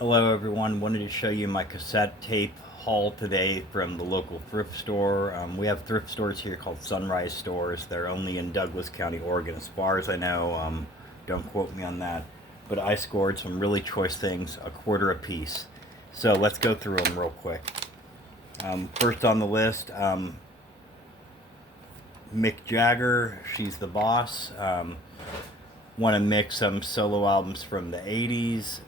Hello everyone, wanted to show you my cassette tape haul today from the local thrift store. We have thrift stores here called Sunrise Stores. They're only in Douglas County, Oregon as far as I know. Don't quote me on that. But I scored some really choice things, a quarter a piece. So let's go through them real quick. First on the list, Mick Jagger, She's the Boss. Want to mix some solo albums from the 80s.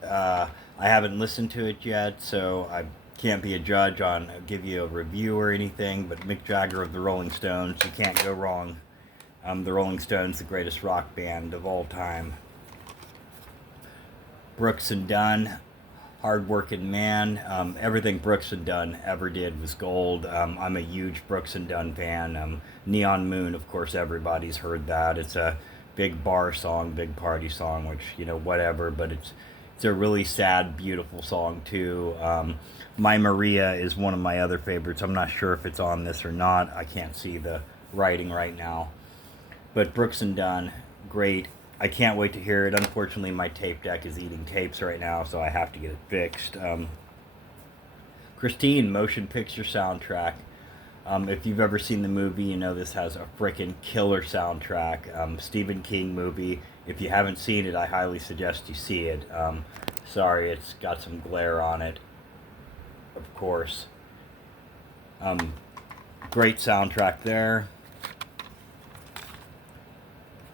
I haven't listened to it yet, so I can't be a judge on give you a review or anything. But Mick Jagger of the Rolling Stones, you can't go wrong. The Rolling Stones, the greatest rock band of all time. Brooks and Dunn, hardworking man. Everything Brooks and Dunn ever did was gold. I'm a huge Brooks and Dunn fan. Neon Moon, of course, everybody's heard that. It's a big bar song, big party song, which whatever. But it's a really sad, beautiful song too. My Maria is one of my other favorites. I'm not sure if it's on this or not. I can't see the writing right now. But Brooks and Dunn, great. I can't wait to hear it. Unfortunately, my tape deck is eating tapes right now, so I have to get it fixed. Christine, motion picture soundtrack. If you've ever seen the movie, you know this has a freaking killer soundtrack. Stephen King movie. If you haven't seen it, I highly suggest you see it. Sorry, it's got some glare on it, of course. Um, Great soundtrack there.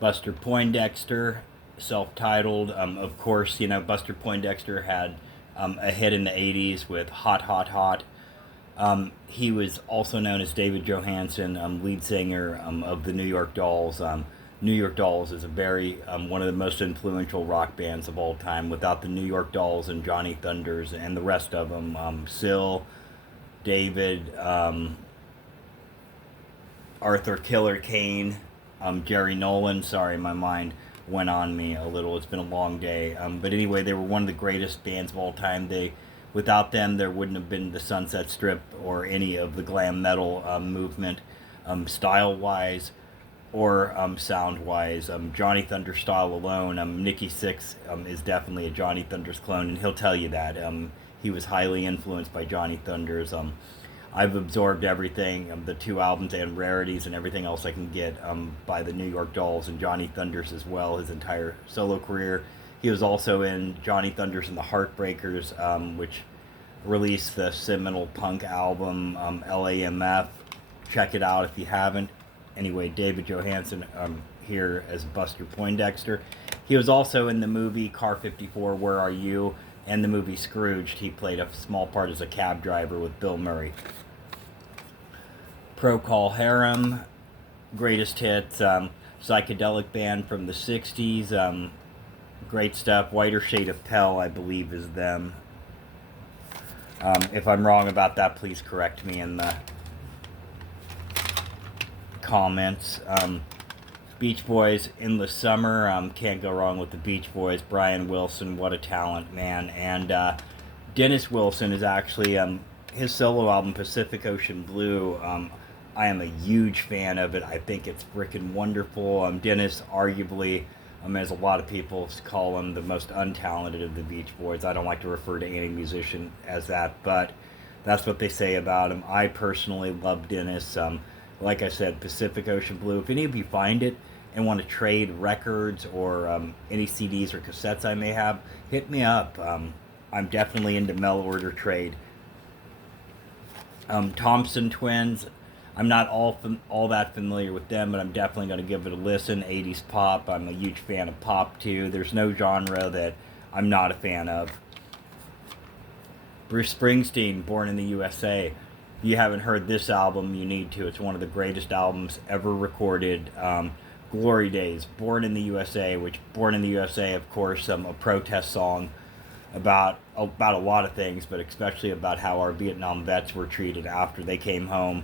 Buster Poindexter, self-titled. Of course, Buster Poindexter had a hit in the '80s with "Hot, Hot, Hot." He was also known as David Johansen, lead singer of the New York Dolls. New York Dolls is a very one of the most influential rock bands of all time. Without the New York Dolls and Johnny Thunders and the rest of them, Syl, David, Arthur Killer Kane, Jerry Nolan. Sorry, my mind went on me a little. It's been a long day. But anyway, they were one of the greatest bands of all time. Without them, there wouldn't have been the Sunset Strip or any of the glam metal movement, style-wise or sound-wise. Johnny Thunder style alone, Nikki Sixx is definitely a Johnny Thunders clone, and he'll tell you that. He was highly influenced by Johnny Thunders. I've absorbed everything, the two albums and rarities and everything else I can get by the New York Dolls and Johnny Thunders as well, his entire solo career. He was also in Johnny Thunders and the Heartbreakers, which released the seminal punk album LAMF. Check it out if you haven't. Anyway, David Johansen here as Buster Poindexter. He was also in the movie Car 54, Where Are You? And the movie Scrooged. He played a small part as a cab driver with Bill Murray. Procol Harum, greatest hits, psychedelic band from the 60s. Great stuff. Whiter Shade of Pale, I believe, is them. If I'm wrong about that, please correct me in the comments. Beach Boys, Endless Summer. Can't go wrong with the Beach Boys. Brian Wilson, what a talent, man. And Dennis Wilson is actually his solo album, Pacific Ocean Blue. I am a huge fan of it. I think it's freaking wonderful. Dennis, arguably, as a lot of people call him, the most untalented of the Beach Boys. I don't like to refer to any musician as that, but that's what they say about him. I personally love Dennis. Like I said, Pacific Ocean Blue. If any of you find it and want to trade records or any CDs or cassettes I may have, hit me up. I'm definitely into mail order trade. Thompson Twins. I'm not all that familiar with them, but I'm definitely going to give it a listen. 80s pop. I'm a huge fan of pop too. There's no genre that I'm not a fan of. Bruce Springsteen, Born in the USA. If you haven't heard this album, you need to. It's one of the greatest albums ever recorded. Glory Days, Born in the USA, which Born in the USA, of course, a protest song about a lot of things, but especially about how our Vietnam vets were treated after they came home.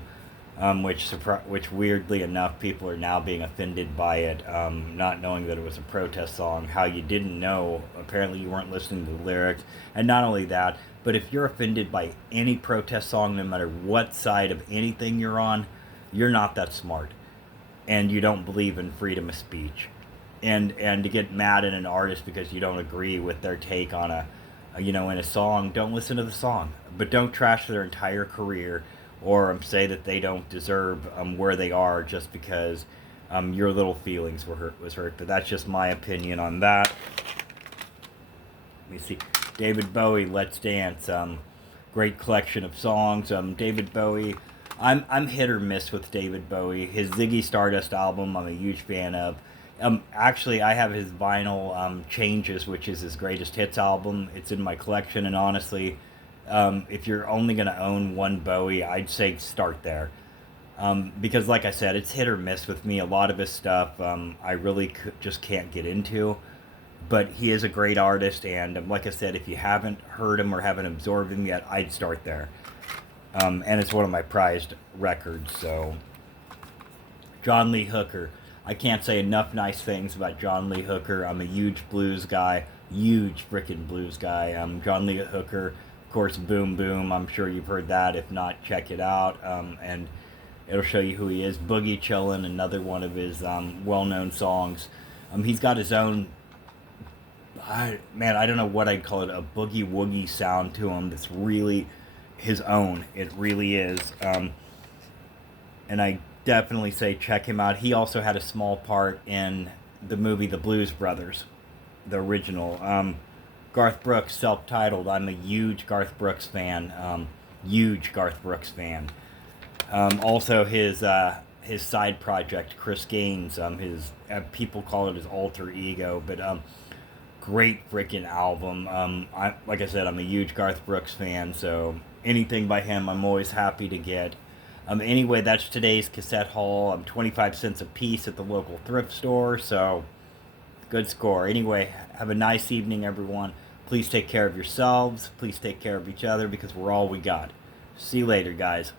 Which weirdly enough, people are now being offended by it, not knowing that it was a protest song. How you didn't know? Apparently, you weren't listening to the lyrics, and not only that, but if you're offended by any protest song, no matter what side of anything you're on, you're not that smart, and you don't believe in freedom of speech, and to get mad at an artist because you don't agree with their take on in a song, don't listen to the song, but don't trash their entire career or say that they don't deserve where they are just because your little feelings was hurt. But that's just my opinion on that. Let me see. David Bowie, Let's Dance. Great collection of songs. David Bowie. I'm hit or miss with David Bowie. His Ziggy Stardust album, I'm a huge fan of. Actually, I have his vinyl Changes, which is his greatest hits album. It's in my collection, and honestly, if you're only gonna own one Bowie, I'd say start there. Because, like I said, it's hit or miss with me. A lot of his stuff I really just can't get into. But he is a great artist, and like I said, if you haven't heard him or haven't absorbed him yet, I'd start there. And it's one of my prized records. So, John Lee Hooker. I can't say enough nice things about John Lee Hooker. I'm a huge blues guy, huge freaking blues guy. John Lee Hooker, of course, Boom Boom. I'm sure you've heard that. If not, check it out. And it'll show you who he is. Boogie Chillin', another one of his well-known songs. He's got his own, I don't know what I'd call it, a boogie woogie sound to him that's really his own. It really is. And I definitely say check him out. He also had a small part in the movie The Blues Brothers, the original. Garth Brooks, self-titled. I'm a huge Garth Brooks fan. Huge Garth Brooks fan. Also, his side project, Chris Gaines. His people call it his alter ego, but great freaking album. Like I said, I'm a huge Garth Brooks fan, so anything by him, I'm always happy to get. Anyway, that's today's cassette haul. 25 cents a piece at the local thrift store, so good score. Anyway, have a nice evening, everyone. Please take care of yourselves. Please take care of each other because we're all we got. See you later, guys.